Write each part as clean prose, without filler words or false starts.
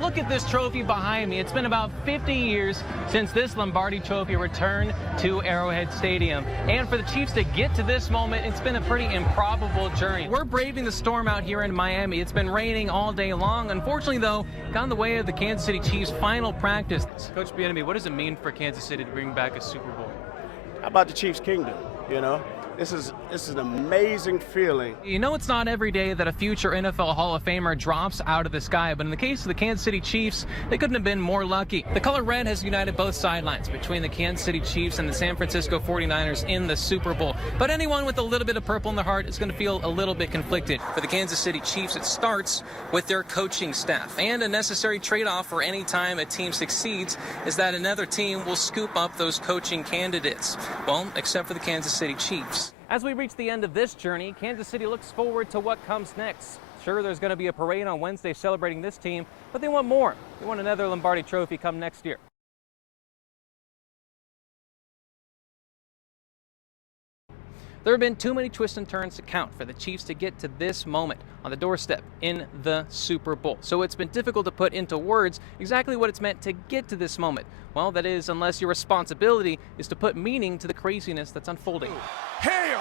Look at this trophy behind me. It's been about 50 years since this Lombardi Trophy returned to Arrowhead Stadium. And for the Chiefs to get to this moment, it's been a pretty improbable journey. We're braving the storm out here in Miami. It's been raining all day long. Unfortunately, though, got in the way of the Kansas City Chiefs' final practice. Coach Bieniemy, what does it mean for Kansas City to bring back a Super Bowl? How about the Chiefs' kingdom, you know? This is an amazing feeling. You know, it's not every day that a future NFL Hall of Famer drops out of the sky, but in the case of the Kansas City Chiefs, they couldn't have been more lucky. The color red has united both sidelines between the Kansas City Chiefs and the San Francisco 49ers in the Super Bowl. But anyone with a little bit of purple in their heart is going to feel a little bit conflicted. For the Kansas City Chiefs, it starts with their coaching staff. And a necessary trade-off for any time a team succeeds is that another team will scoop up those coaching candidates. Well, except for the Kansas City Chiefs. As we reach the end of this journey, Kansas City looks forward to what comes next. Sure, there's going to be a parade on Wednesday celebrating this team, but they want more. They want another Lombardi Trophy come next year. There have been too many twists and turns to count for the Chiefs to get to this moment on the doorstep in the Super Bowl. So it's been difficult to put into words exactly what it's meant to get to this moment. Well, that is, unless your responsibility is to put meaning to the craziness that's unfolding. Hail!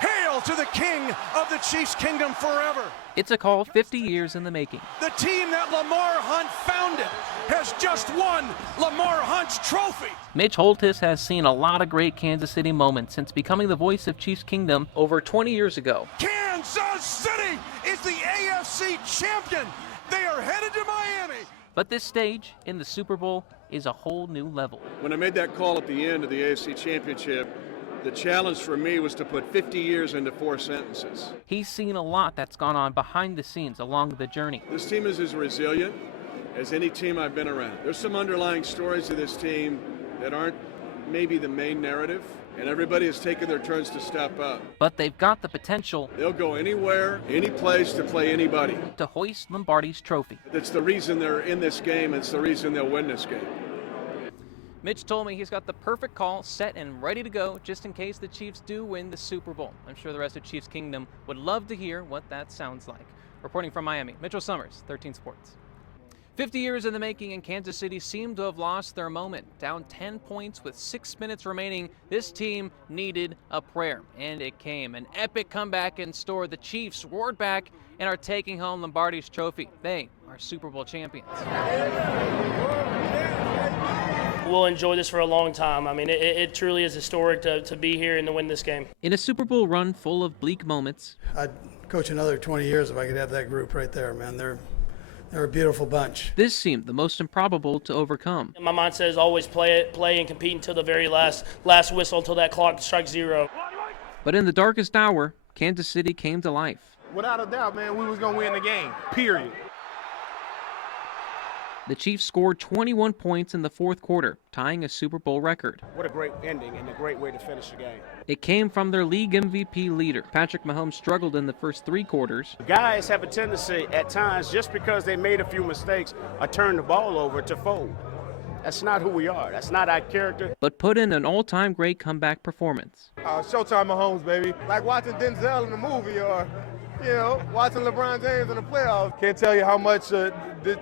Hail to the King of the Chiefs Kingdom forever! It's a call 50 years in the making. The team that Lamar Hunt founded has just won Lamar Hunt's trophy. Mitch Holthus has seen a lot of great Kansas City moments since becoming the voice of Chiefs Kingdom over 20 years ago. Kansas City is the AFC champion. They are headed to Miami. But this stage in the Super Bowl is a whole new level. When I made that call at the end of the AFC Championship, the challenge for me was to put 50 years into 4 sentences. He's seen a lot that's gone on behind the scenes along the journey. This team is as resilient as any team I've been around. There's some underlying stories of this team that aren't maybe the main narrative, and everybody has taken their turns to step up. But they've got the potential. They'll go anywhere, any place to play anybody. To hoist Lombardi's trophy. That's the reason they're in this game. It's the reason they'll win this game. Mitch told me he's got the perfect call set and ready to go just in case the Chiefs do win the Super Bowl. I'm sure the rest of Chiefs Kingdom would love to hear what that sounds like. Reporting from Miami, Mitchell Summers, 13 Sports. 50 years in the making, and Kansas City seemed to have lost their moment. Down 10 points with 6 minutes remaining, this team needed a prayer, and it came. An epic comeback in store. The Chiefs roared back and are taking home Lombardi's trophy. They are Super Bowl champions. We'll enjoy this for a long time. I mean, it truly is historic to be here and to win this game. In a Super Bowl run full of bleak moments, I'd coach another 20 years if I could have that group right there, man. They're a beautiful bunch. this seemed the most improbable to overcome. My mindset is always play and compete until the very last whistle, until that clock strikes 0. But in the darkest hour, Kansas City came to life. Without a doubt, man, we was going to win the game, period. The Chiefs scored 21 points in the fourth quarter, tying a Super Bowl record. What a great ending and a great way to finish the game. It came from their league MVP leader. Patrick Mahomes struggled in the first 3 quarters. Guys have a tendency at times, just because they made a few mistakes or turned the ball over, to fold. That's not who we are. That's not our character. But put in an all-time great comeback performance. Showtime Mahomes, baby. Like watching Denzel in the movie or, you know, watching LeBron James in the playoffs. Can't tell you how much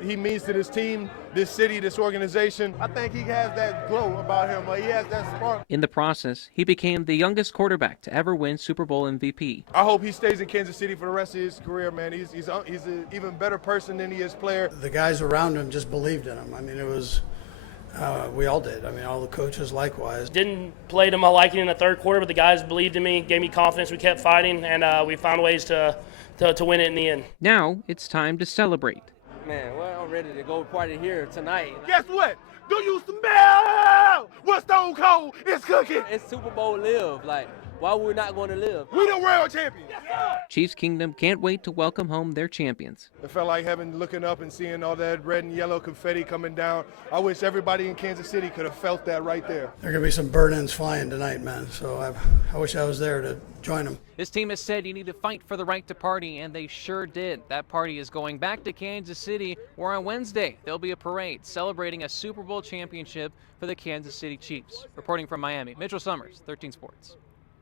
he means to this team, this city, this organization. I think he has that glow about him. He has that spark. In the process, he became the youngest quarterback to ever win Super Bowl MVP. I hope he stays in Kansas City for the rest of his career, man. He's an even better person than he is player. The guys around him just believed in him. I mean, it was, we all did. I mean, all the coaches likewise. Didn't play to my liking in the third quarter, but the guys believed in me, gave me confidence. We kept fighting, and we found ways to win it in the end. Now it's time to celebrate. Man, well, I'm ready to go party here tonight. Guess what? Do you smell what Stone Cold is cooking? It's Super Bowl LIV. Like, why we're not going to live? We the world champions. Chiefs Kingdom can't wait to welcome home their champions. It felt like looking up and seeing all that red and yellow confetti coming down. I wish everybody in Kansas City could have felt that right there. There are going to be some burn-ins flying tonight, man. So I wish I was there to join them. This team has said you need to fight for the right to party, and they sure did. That party is going back to Kansas City, where on Wednesday there'll be a parade celebrating a Super Bowl championship for the Kansas City Chiefs. Reporting from Miami, Mitchell Summers, 13 Sports.